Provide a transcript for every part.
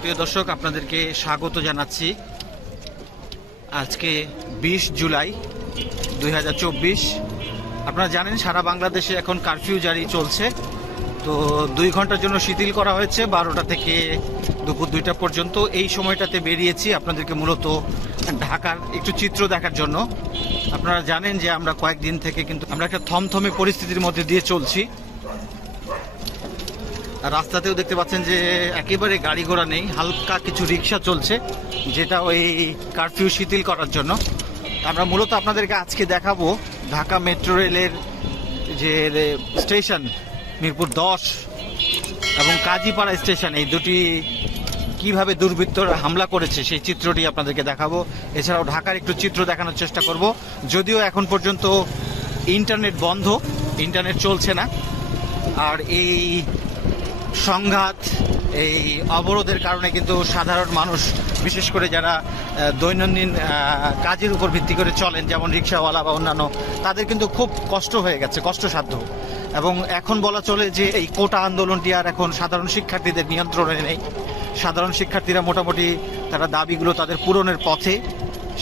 প্রিয় দর্শক, আপনাদেরকে স্বাগত জানাচ্ছি। আজকে বিশ জুলাই দুই হাজার চব্বিশ। আপনারা জানেন, সারা বাংলাদেশে এখন কারফিউ জারি চলছে। তো দুই ঘণ্টার জন্য শিথিল করা হয়েছে, বারোটা থেকে দুপুর দুইটা পর্যন্ত। এই সময়টাতে বেরিয়েছি আপনাদেরকে মূলত ঢাকার একটু চিত্র দেখার জন্য। আপনারা জানেন যে আমরা কয়েকদিন থেকে কিন্তু আমরা একটা থমথমে পরিস্থিতির মধ্যে দিয়ে চলছি। রাস্তাতেও দেখতে পাচ্ছেন যে একেবারে গাড়ি ঘোড়া নেই, হালকা কিছু রিক্সা চলছে, যেটা ওই কারফিউ শিথিল করার জন্য। আমরা মূলত আপনাদেরকে আজকে দেখাবো ঢাকা মেট্রো রেলের যে স্টেশন, মিরপুর দশ এবং কাজীপাড়া স্টেশন, এই দুটি কীভাবে দুর্বৃত্তরা হামলা করেছে সেই চিত্রটি আপনাদেরকে দেখাবো। এছাড়াও ঢাকার একটু চিত্র দেখানোর চেষ্টা করব। যদিও এখন পর্যন্ত ইন্টারনেট বন্ধ ইন্টারনেট চলছে না। আর এই সংঘাত, এই অবরোধের কারণে কিন্তু সাধারণ মানুষ, বিশেষ করে যারা দৈনন্দিন কাজের উপর ভিত্তি করে চলেন, যেমন রিক্সাওয়ালা বা অন্যান্য, তাদের কিন্তু খুব কষ্ট হয়ে গেছে, কষ্টসাধ্য। এবং এখন বলা চলে যে এই কোটা আন্দোলনটি আর এখন সাধারণ শিক্ষার্থীদের নিয়ন্ত্রণে নেই। সাধারণ শিক্ষার্থীরা মোটামুটি তারা দাবিগুলো তাদের পূরণের পথে।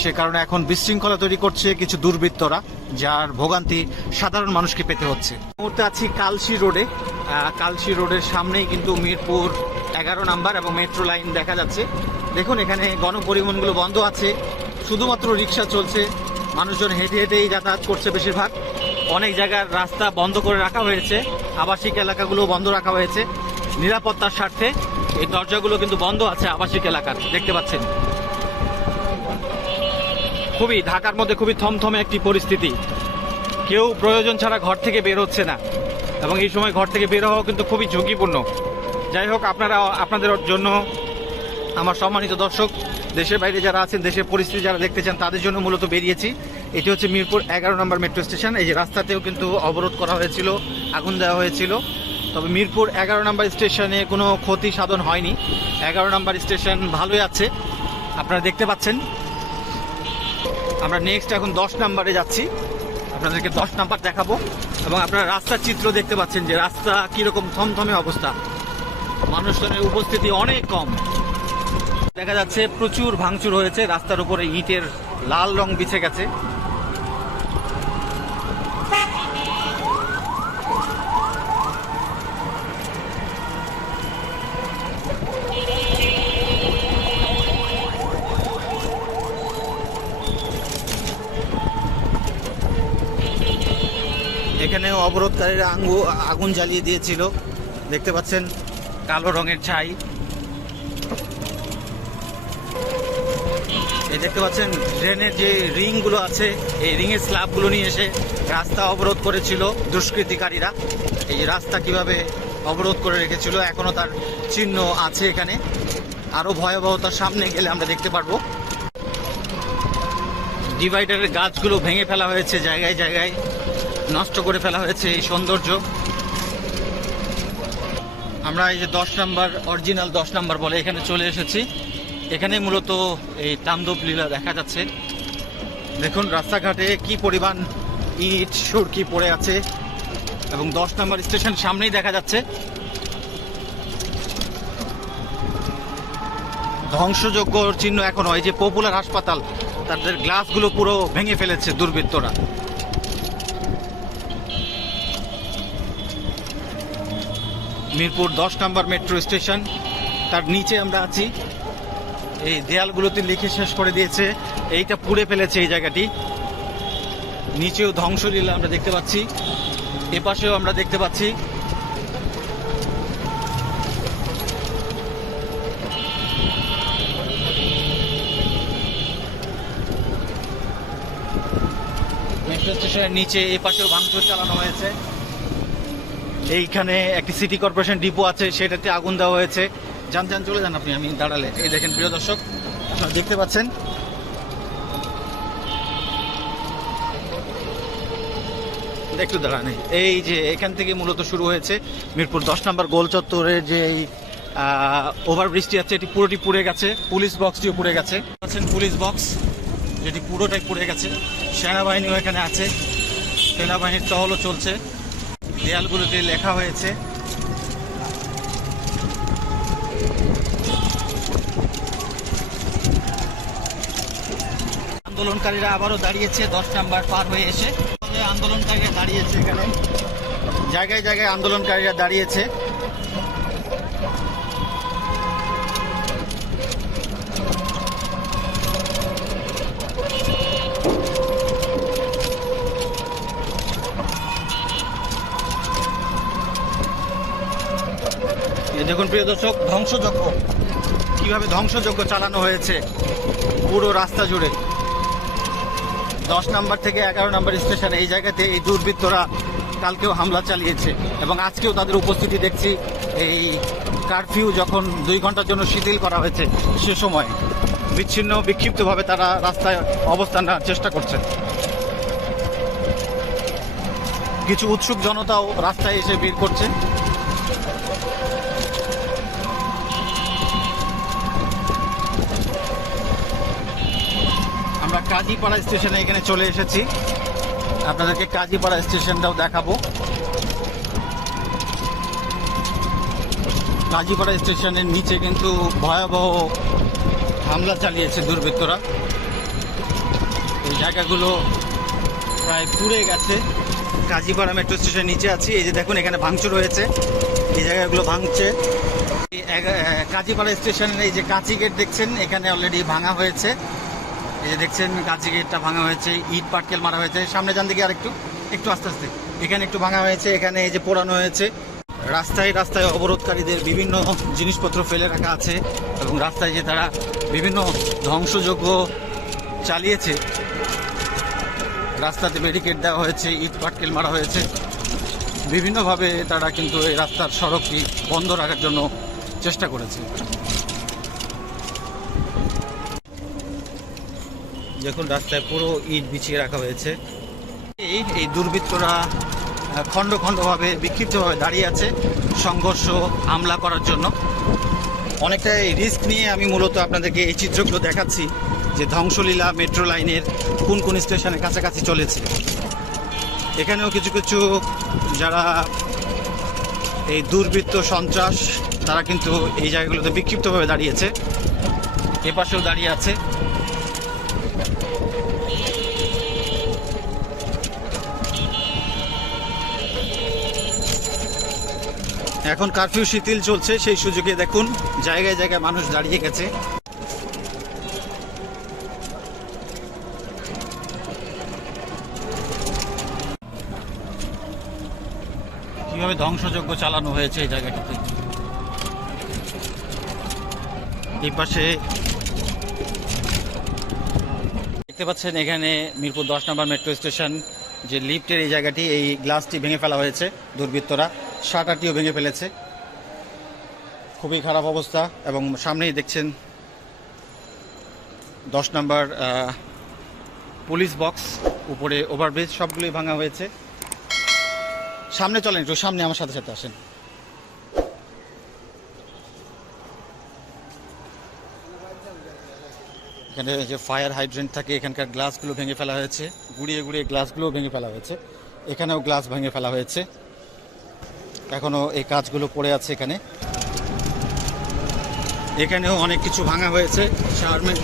সে কারণে এখন বিশৃঙ্খলা তৈরি করছে কিছু দুর্বৃত্তরা, যার ভোগান্তি সাধারণ মানুষকে পেতে হচ্ছে। আছি কালশি রোডে। কালশি রোডের সামনেই কিন্তু মিরপুর এগারো নাম্বার এবং মেট্রো লাইন দেখা যাচ্ছে। দেখুন, এখানে গণপরিবহনগুলো বন্ধ আছে। শুধুমাত্র রিক্সা চলছে। মানুষজন হেঁটে হেঁটেই যাতায়াত করছে বেশিরভাগ। অনেক জায়গার রাস্তা বন্ধ করে রাখা হয়েছে। আবাসিক এলাকাগুলো বন্ধ রাখা হয়েছে। নিরাপত্তার স্বার্থে এই দরজাগুলো কিন্তু বন্ধ আছে আবাসিক এলাকার। দেখতে পাচ্ছেন। খুবই ঢাকার মধ্যে খুবই থমথমে একটি পরিস্থিতি। কেউ প্রয়োজন ছাড়া ঘর থেকে বের হচ্ছে না। এবং এই সময় ঘর থেকে বের হওয়া কিন্তু খুবই ঝুঁকিপূর্ণ। যাই হোক, আপনারা, আপনাদের জন্য আমার সম্মানিত দর্শক, দেশের বাইরে যারা আছেন, দেশের পরিস্থিতি যারা দেখতে চান, তাদের জন্য মূলত বেরিয়েছি। এটি হচ্ছে মিরপুর এগারো নম্বর মেট্রো স্টেশন। এই যে রাস্তাতেও কিন্তু অবরোধ করা হয়েছিল, আগুন দেওয়া হয়েছিল। তবে মিরপুর এগারো নম্বর স্টেশনে কোনো ক্ষতি সাধন হয়নি। এগারো নম্বর স্টেশন ভালোই আছে। আপনারা দেখতে পাচ্ছেন। আমরা নেক্সট এখন দশ নাম্বারে যাচ্ছি। আপনাদেরকে দশ নাম্বার দেখাবো এবং আপনারা রাস্তার চিত্র দেখতে পাচ্ছেন যে রাস্তা কীরকম থমথমে অবস্থা। মানুষজনের উপস্থিতি অনেক কম। দেখা যাচ্ছে প্রচুর ভাঙচুর হয়েছে, রাস্তার উপরে ইটের লাল রং বিছে গেছে। এখানেও অবরোধকারীরা আঙ্গু, আগুন জ্বালিয়ে দিয়েছিল। দেখতে পাচ্ছেন, কালো রঙের ছাই। এই দেখতে পাচ্ছেন, ড্রেনের যে রিংগুলো আছে, এই রিংয়ের স্ল্যাবগুলো নিয়ে এসে রাস্তা অবরোধ করেছিল দুষ্কৃতিকারীরা। এই রাস্তা কীভাবে অবরোধ করে রেখেছিল, এখনও তার চিহ্ন আছে এখানে। আরও ভয়াবহতার সামনে গেলে আমরা দেখতে পারব। ডিভাইডারের গাছগুলো ভেঙে ফেলা হয়েছে জায়গায় জায়গায়। নষ্ট করে ফেলা হয়েছে এই সৌন্দর্য। আমরা এই যে দশ নাম্বার অরিজিনাল দশ নাম্বার বলে এখানে চলে এসেছি। এখানে মূলত এই তামদুপ লীলা দেখা যাচ্ছে। দেখুন রাস্তাঘাটে কি পরিমাণ ইট, সুরকি পড়ে আছে এবং দশ নাম্বার স্টেশন সামনেই দেখা যাচ্ছে। ধ্বংসযোগ্য চিহ্ন এখন হয় যে পপুলার হাসপাতাল, তাদের গ্লাসগুলো পুরো ভেঙে ফেলেছে দুর্বৃত্তরা। মিরপুর দশ নম্বর মেট্রো স্টেশন। তার নিচে আমরা আছি। এই দেয়ালগুলোতে লিখে শেষ করে দিয়েছে। এইটা পুড়ে ফেলেছে এই জায়গাটি। নিচেও ধ্বংসলীলা আমরা দেখতে পাচ্ছি। এপাশেও আমরা দেখতে পাচ্ছি। মেট্রো স্টেশনের নিচে এ পাশেও ভাঙচুর চালানো হয়েছে। এইখানে একটি সিটি কর্পোরেশন ডিপো আছে, সেটাতে আগুন দেওয়া হয়েছে। যান যান, চলে যান আপনি, আমি দাঁড়ালে। এই দেখেন, প্রিয় দর্শক, আপনারা দেখতে পাচ্ছেন। একটু দাঁড়ান, এই- যে এখান থেকে মূলত শুরু হয়েছে মিরপুর দশ নম্বর গোল চত্বরের যে এই ওভারব্রিজটি আছে, এটি পুরোটি পুড়ে গেছে, পুলিশ বক্সটিও পুড়ে গেছে। আছেন পুলিশ বক্স, যেটি পুরোটাই পুড়ে গেছে। সেনাবাহিনীও এখানে আছে, সেনাবাহিনীর টহলও চলছে। দেয়ালগুলোতে লেখা হয়েছে। আন্দোলনকারীরা আবারও দাঁড়িয়েছে, দশ নাম্বার পার হয়ে এসে। আন্দোলনকারীরা দাঁড়িয়েছে এখানে। জায়গায় জায়গায় আন্দোলনকারীরা দাঁড়িয়েছে। দেখুন প্রিয় দর্শক, ধ্বংসযজ্ঞ। কীভাবে ধ্বংসযজ্ঞ চালানো হয়েছে পুরো রাস্তা জুড়ে। দশ নাম্বার থেকে এগারো নাম্বার স্টেশনে, এই জায়গাতে এই দুর্বৃত্তরা কালকেও হামলা চালিয়েছে এবং আজকেও তাদের উপস্থিতি দেখছি, এই কারফিউ যখন দুই ঘণ্টার জন্য শিথিল করা হয়েছে, সে সময় বিচ্ছিন্ন, বিক্ষিপ্তভাবে তারা রাস্তায় অবস্থান নেওয়ার চেষ্টা করছে। কিছু উৎসুক জনতাও রাস্তায় এসে ভিড় করছে। আমরা কাজীপাড়া স্টেশনে এখানে চলে এসেছি। আপনাদেরকে কাজীপাড়া স্টেশনটাও দেখাবো। কাজীপাড়া স্টেশনের নিচে কিন্তু ভয়াবহ হামলা চালিয়েছে দুর্বৃত্তরা। এই জায়গাগুলো প্রায় পুড়ে গেছে। কাজীপাড়া মেট্রো স্টেশনের নিচে আছি। এই যে দেখুন, এখানে ভাঙচুর হয়েছে। এই জায়গাগুলো ভাঙছে। কাজীপাড়া স্টেশনের এই যে কাঁচি গেট দেখছেন, এখানে অলরেডি ভাঙা হয়েছে। এই যে দেখছেন, কাঁচি গেটটা ভাঙা হয়েছে, ইট পাটকেল মারা হয়েছে। সামনে যান দিকে আর একটু একটু আস্তে আস্তে। এখানে একটু ভাঙা হয়েছে, এখানে এই যে পোড়ানো হয়েছে। রাস্তায় রাস্তায় অবরোধকারীদের বিভিন্ন জিনিসপত্র ফেলে রাখা আছে এবং রাস্তায় যে তারা বিভিন্ন ধ্বংসযোগ্য চালিয়েছে। রাস্তাতে ব্যারিকেড দেওয়া হয়েছে, ইট পাটকেল মারা হয়েছে। বিভিন্নভাবে তারা কিন্তু এই রাস্তার সড়কটি বন্ধ রাখার জন্য চেষ্টা করেছে। দেখুন রাস্তায় পুরো ইট বিছিয়ে রাখা হয়েছে। এই এই দুর্বৃত্তরা খণ্ড খণ্ডভাবে বিক্ষিপ্তভাবে দাঁড়িয়ে আছে সংঘর্ষ হামলা করার জন্য। অনেকটাই রিস্ক নিয়ে আমি মূলত আপনাদেরকে এই চিত্রগুলো দেখাচ্ছি যে ধ্বংসলীলা মেট্রো লাইনের কোন কোন স্টেশনের কাছাকাছি চলেছে। এখানেও কিছু কিছু যারা এই দুর্বৃত্ত সন্ত্রাস, তারা কিন্তু এই জায়গাগুলোতে বিক্ষিপ্তভাবে দাঁড়িয়েছে। এপাশেও দাঁড়িয়ে আছে। এখন কারফিউ শিথিল চলছে, সেই সুযোগে দেখুন, জায়গায় জায়গায় মানুষ দাঁড়িয়ে গেছে। কীভাবে ধ্বংসযজ্ঞ চালানো হয়েছে এই জায়গাটিতে। এই পাশে দেখতে পাচ্ছেন এখানে মিরপুর দশ নম্বর মেট্রো স্টেশন, যে লিফটের এই জায়গাটি, এই গ্লাসটি ভেঙে ফেলা হয়েছে দুর্বৃত্তরা। শাটারটিও ভেঙে ফেলেছে। খুবই খারাপ অবস্থা এবং সামনেই দেখছেন দশ নম্বর পুলিশ বক্স, উপরে ওভারব্রিজ, সবগুলোই ভাঙা হয়েছে। সামনে চলেন একটু, সামনে আমার সাথে সাথে আসেন। এখানে যে ফায়ার হাইড্রেন্ট থাকে, এখানকার গ্লাসগুলো ভেঙে ফেলা হয়েছে। গুড়িয়ে গুড়িয়ে গ্লাসগুলো ভেঙে ফেলা হয়েছে। এখানেও গ্লাস ভেঙে ফেলা হয়েছে। এখনও এই কাজগুলো পড়ে আছে এখানে। এখানেও অনেক কিছু ভাঙা হয়েছে শারমে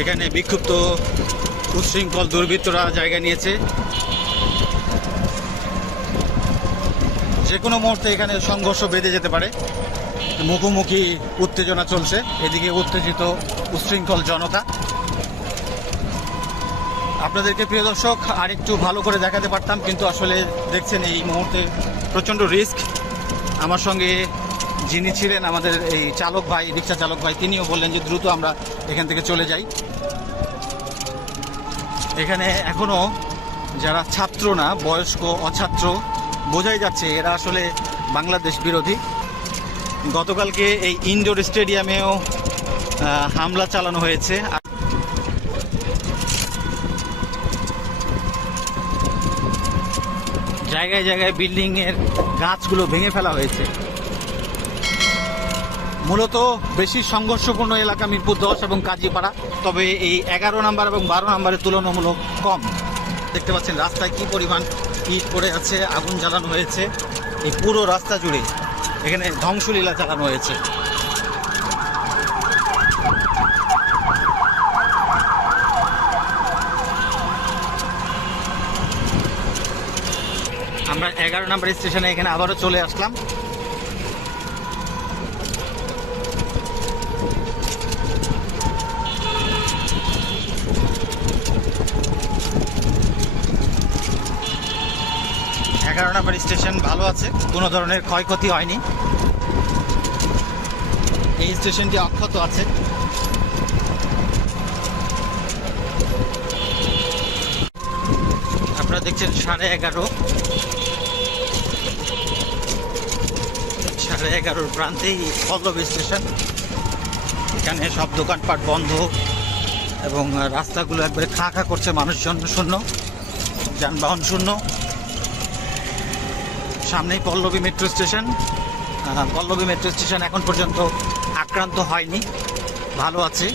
এখানে বিক্ষুব্ধ উচ্ছৃঙ্খল দুর্বৃত্তরা জায়গা নিয়েছে। যে কোনো মুহূর্তে এখানে সংঘর্ষ বেঁধে যেতে পারে। মুখোমুখি উত্তেজনা চলছে। এদিকে উত্তেজিত উচ্ছৃঙ্খল জনতা। আপনাদেরকে প্রিয় দর্শক, আরেকটু ভালো করে দেখাতে পারতাম, কিন্তু আসলে দেখছেন এই মুহূর্তে প্রচণ্ড রিস্ক। আমার সঙ্গে যিনি ছিলেন আমাদের এই চালক ভাই, রিক্সা চালক ভাই, তিনিও বললেন যে দ্রুত আমরা এখান থেকে চলে যাই। এখানে এখনও যারা ছাত্র না, বয়স্ক, অছাত্র, বোঝাই যাচ্ছে এরা আসলে বাংলাদেশ বিরোধী। গতকালকে এই ইনডোর স্টেডিয়ামেও হামলা চালানো হয়েছে। জায়গায় জায়গায় বিল্ডিং এর গাছগুলো ভেঙে ফেলা হয়েছে। মূলত বেশি সংঘর্ষপূর্ণ এলাকা মিরপুর দশ এবং কাজীপাড়া। তবে এই এগারো নাম্বার এবং বারো নাম্বারের তুলনামূলক কম। দেখতে পাচ্ছেন রাস্তায় কি পরিমাণ ইট পড়ে আছে, আগুন জ্বালানো হয়েছে। এই পুরো রাস্তা জুড়ে এখানে ধ্বংসলীলা চালানো হয়েছে। আমরা এগারো নম্বর স্টেশনে এখানে আবারও চলে আসলাম। নাম্বার স্টেশন ভালো আছে, কোনো ধরনের ক্ষয়ক্ষতি হয়নি। এই স্টেশনটি অক্ষত আছে। আপনারা দেখছেন সাড়ে এগারো। সাড়ে এগারোর প্রান্তেই পল্লবী স্টেশন। এখানে সব দোকানপাট বন্ধ এবং রাস্তাগুলো একবারে খা খা করছে মানুষজন শূন্য, যানবাহন শূন্য। সামনেই Pallavi metro station. Pallavi metro station এখন পর্যন্ত আক্রান্ত হয়নি। ভালো আছে।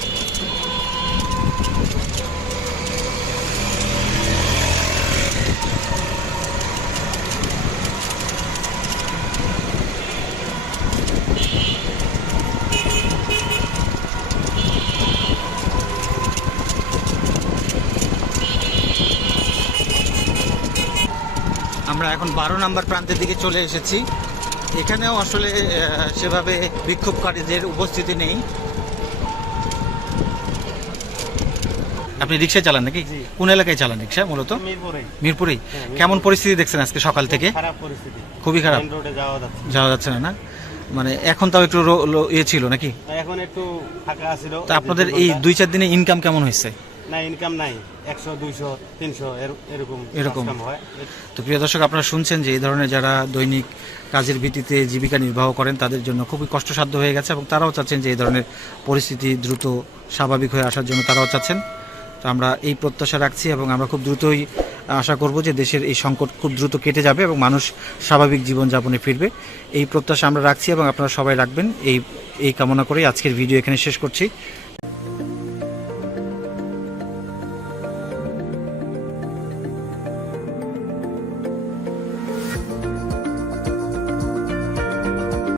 আমরা এখন বারো নাম্বার প্রান্তের দিকে চলে এসেছি। এখানেও আসলে সেভাবে বিক্ষোভকারীদের উপস্থিতি নেই। আপনি রিক্সা চালান নাকি? কোন এলাকায় চালান রিক্সা মূলত? মিরপুরেই। হ্যাঁ, কেমন পরিস্থিতি দেখছেন আজকে সকাল থেকে? খুবই খারাপ। যাওয়া যাচ্ছে না। না মানে এখন তাও একটু ইয়ে ছিল নাকি? এখন একটু ফাঁকা আছিল তা আপনাদের এই দুই চার দিনে ইনকাম কেমন হয়েছে? না ইনকাম নাই একশো দুইশো তিনশো এরকম এরকম। হয়। তো প্রিয় দর্শক আপনারা শুনছেন যে এই ধরনের যারা দৈনিক কাজের ভিত্তিতে জীবিকা নির্বাহ করেন তাদের জন্য খুবই কষ্টসাধ্য হয়ে গেছে এবং তারাও চাচ্ছেন যে এই ধরনের পরিস্থিতি দ্রুত স্বাভাবিক হয়ে আসার জন্য তারাও চাচ্ছেন। তো আমরা এই প্রত্যাশা রাখছি এবং আমরা খুব দ্রুতই আশা করব যে দেশের এই সংকট খুব দ্রুত কেটে যাবে এবং মানুষ স্বাভাবিক জীবনযাপনে ফিরবে। এই প্রত্যাশা আমরা রাখছি এবং আপনারা সবাই রাখবেন। এই এই কামনা করেই আজকের ভিডিও এখানে শেষ করছি।